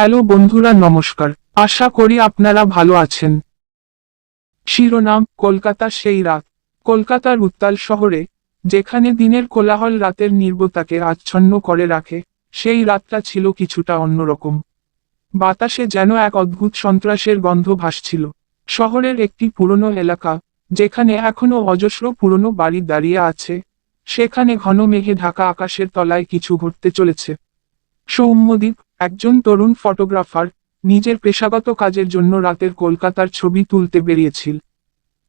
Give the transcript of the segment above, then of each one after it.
Hello বন্ধুরা, নমস্কার। আশা করি আপনারা ভালো আছেন। শিরোনাম: কলকাতা সেই রাত। কলকাতার উত্তাল শহরে, যেখানে দিনের কোলাহল রাতের নীরবতাকে আচ্ছন্ন করে রাখে, সেই রাতটা ছিল কিছুটা অন্যরকম। বাতাসে যেন এক অদ্ভুত সন্ত্রাসের গন্ধ ভাসছিল। শহরের একটি পুরনো এলাকা, যেখানে এখনো অজস্র পুরনো বাড়ি দাঁড়িয়ে আছে, সেখানে ঘন মেঘে ঢাকা আকাশের তলায় কিছু ঘটতে চলেছে। সৌম্যদীপ, একজন তরুণ ফটোগ্রাফার, নিজের পেশাগত কাজের জন্য রাতের কলকাতার ছবি তুলতে বেরিয়েছিল।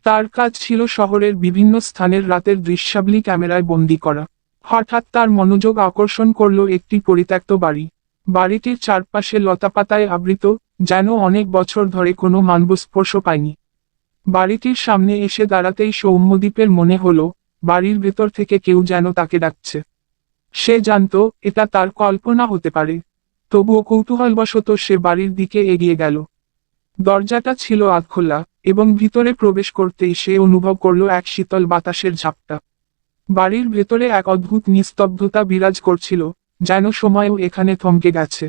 তার কাজ ছিল শহরের বিভিন্ন স্থানের রাতের দৃশ্যাবলী ক্যামেরায় বন্দি করা। হঠাৎ তার মনোযোগ আকর্ষণ করল একটি পরিত্যক্ত বাড়ি। বাড়িটির চারপাশে লতাপাতায় আবৃত, যেন অনেক বছর ধরে কোনো মানব স্পর্শ পায়নি। বাড়িটির সামনে এসে দাঁড়াতেই সৌম্যদীপের মনে হলো, বাড়ির ভেতর থেকে কেউ যেন তাকে ডাকছে। সে জানত এটা তার কল্পনা হতে পারে, তবুও কৌতূহলবশত সে বাড়ির দিকে এগিয়ে গেল। দরজাটা ছিল আধখোলা, এবং ভিতরে প্রবেশ করতেই সে অনুভব করল এক শীতল বাতাসের ঝাপটা। বাড়ির ভেতরে এক অদ্ভুত নিস্তব্ধতা বিরাজ করছিল, যেন সময়ও এখানে থমকে গেছে।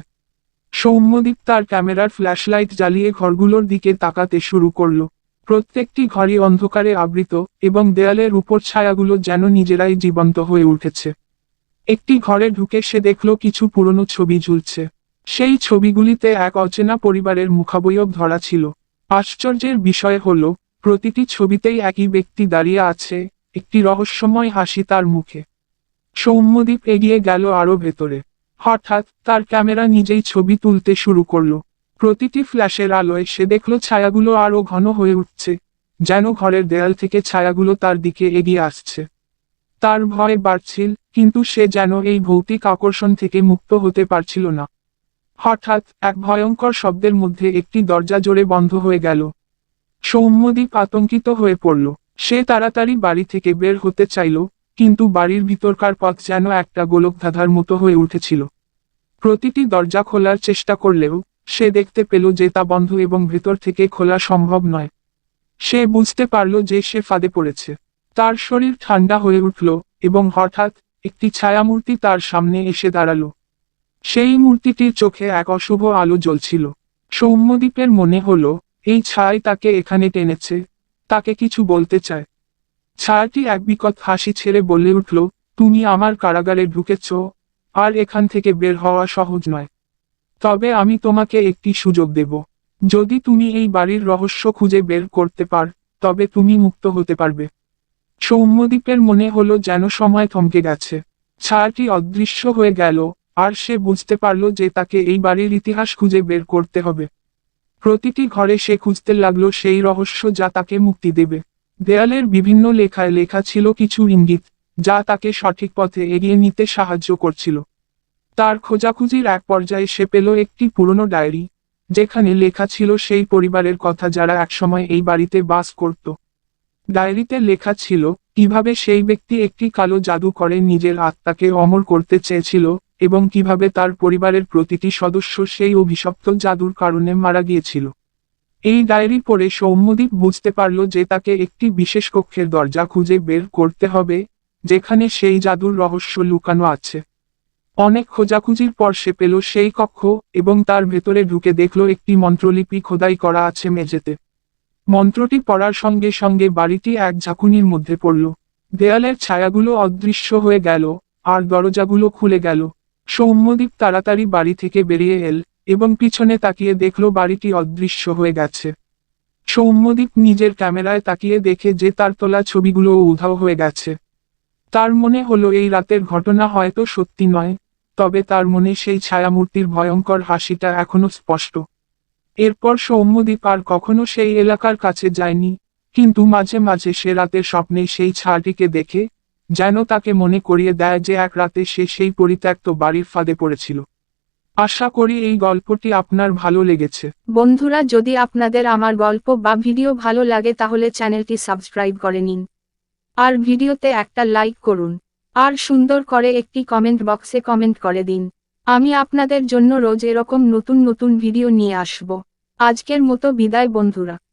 সৌম্যদীপ তার ক্যামেরার ফ্ল্যাশলাইট জ্বালিয়ে ঘরগুলোর দিকে তাকাতে শুরু করল। প্রত্যেকটি ঘরই অন্ধকারে আবৃত, এবং দেয়ালের উপর ছায়াগুলো যেন নিজেরাই জীবন্ত হয়ে উঠেছে। একটি ঘরে ঢুকে সে দেখল কিছু পুরনো ছবি ঝুলছে। সেই ছবিগুলিতে এক অচেনা পরিবারের মুখাবয়ব ধরা ছিল। আশ্চর্যের বিষয় হলো, প্রতিটি ছবিতেই একই ব্যক্তি দাঁড়িয়ে আছে, একটি রহস্যময় হাসি তার মুখে। সৌম্যদীপ এগিয়ে গেল আরো ভেতরে। হঠাৎ তার ক্যামেরা নিজেই ছবি তুলতে শুরু করলো। প্রতিটি ফ্ল্যাশের আলোয় সে দেখল ছায়াগুলো আরো ঘন হয়ে উঠছে, যেন ঘরের দেয়াল থেকে ছায়াগুলো তার দিকে এগিয়ে আসছে। তার ভয় বাড়ছিল, কিন্তু সে যেন এই ভৌতিক আকর্ষণ থেকে মুক্ত হতে পারছিল না। হঠাৎ এক ভয়ঙ্কর শব্দের মধ্যে একটি দরজা জোরে বন্ধ হয়ে গেল। সৌম্যদীপ আতঙ্কিত হয়ে পড়ল। সে তাড়াতাড়ি বাড়ি থেকে বের হতে চাইল, কিন্তু বাড়ির ভিতরকার পথ যেন একটা গোলকধাঁধার মতো হয়ে উঠেছিল। প্রতিটি দরজা খোলার চেষ্টা করলেও সে দেখতে পেল যে তা বন্ধ এবং ভেতর থেকে খোলা সম্ভব নয়। সে বুঝতে পারল যে সে ফাঁদে পড়েছে। তার শরীর ঠান্ডা হয়ে উঠল, এবং হঠাৎ একটি ছায়ামূর্তি তার সামনে এসে দাঁড়ালো। সেই মূর্তিটির চোখে এক অশুভ আলো জ্বলছিল। সৌম্যদীপের মনে হলো, এই ছায়াই তাকে এখানে টেনেছে, তাকে কিছু বলতে চায়। ছায়াটি এক বিকট হাসি ছেড়ে বলে উঠল, তুমি আমার কারাগারে ঢুকেছ, আর এখান থেকে বের হওয়া সহজ নয়। তবে আমি তোমাকে একটি সুযোগ দেব। যদি তুমি এই বাড়ির রহস্য খুঁজে বের করতে পার, তবে তুমি মুক্ত হতে পারবে। সৌম্যদীপের মনে হলো যেন সময় থমকে গেছে। ছায়াটি অদৃশ্য হয়ে গেল, আর সে বুঝতে পারল যে তাকে এই বাড়ির ইতিহাস খুঁজে বের করতে হবে। প্রতিটি ঘরে সে খুঁজতে লাগলো সেই রহস্য যা তাকে মুক্তি দেবে। দেয়ালের বিভিন্ন লেখায় লেখা ছিল কিছু ইঙ্গিত, যা তাকে সঠিক পথে এগিয়ে নিতে সাহায্য করছিল। তার খোঁজাখুঁজির এক পর্যায়ে সে পেল একটি পুরনো ডায়েরি, যেখানে লেখা ছিল সেই পরিবারের কথা যারা একসময় এই বাড়িতে বাস করত। ডায়েরিতে লেখা ছিল কিভাবে সেই ব্যক্তি একটি কালো জাদু করে নিজের আত্মাকে অমর করতে চেয়েছিল, এবং কিভাবে তার পরিবারের প্রতিটি সদস্য সেই অভিশপ্ত জাদুর কারণে মারা গিয়েছিল। এই ডায়েরি পড়ে সৌম্যদীপ বুঝতে পারল যে তাকে একটি বিশেষ কক্ষের দরজা খুঁজে বের করতে হবে, যেখানে সেই জাদুর রহস্য লুকানো আছে। অনেক খোঁজাখুঁজির পর সে পেল সেই কক্ষ, এবং তার ভেতরে ঢুকে দেখল একটি মন্ত্রলিপি খোদাই করা আছে মেঝেতে। মন্ত্রটি পড়ার সঙ্গে সঙ্গে বাড়িটি এক ঝাঁকুনির মধ্যে পড়ল। দেয়ালের ছায়াগুলো অদৃশ্য হয়ে গেল, আর দরজাগুলো খুলে গেল। সৌম্যদীপ তাড়াতাড়ি বাড়ি থেকে বেরিয়ে এল, এবং পিছনে তাকিয়ে দেখল বাড়িটি অদৃশ্য হয়ে গেছে। সৌম্যদীপ নিজের ক্যামেরায় তাকিয়ে দেখে যে তার তোলা ছবিগুলোও উধাও হয়ে গেছে। তার মনে হলো এই রাতের ঘটনা হয়তো সত্যি নয়, তবে তার মনে সেই ছায়ামূর্তির ভয়ঙ্কর হাসিটা এখনো স্পষ্ট। এরপর সৌম্যদীপ আর কখনো সেই এলাকার কাছে যায়নি, কিন্তু মাঝে মাঝে সে রাতের স্বপ্নে সেই ছায়াটিকে দেখে, যেন তাকে মনে করিয়ে দেয় যে এক রাতে সে সেই পরিত্যক্ত বাড়ির ফাঁদে পড়েছিল। আশা করি এই গল্পটি আপনার ভালো লেগেছে। বন্ধুরা, যদি আপনাদের আমার গল্প বা ভিডিও ভালো লাগে তাহলে চ্যানেলটি সাবস্ক্রাইব করে নিন। আর ভিডিওতে একটা লাইক করুন। আর সুন্দর করে একটি কমেন্ট বক্সে কমেন্ট করে দিন। আমি আপনাদের জন্য রোজ এরকম নতুন নতুন ভিডিও নিয়ে আসব। আজকের মতো বিদায় বন্ধুরা।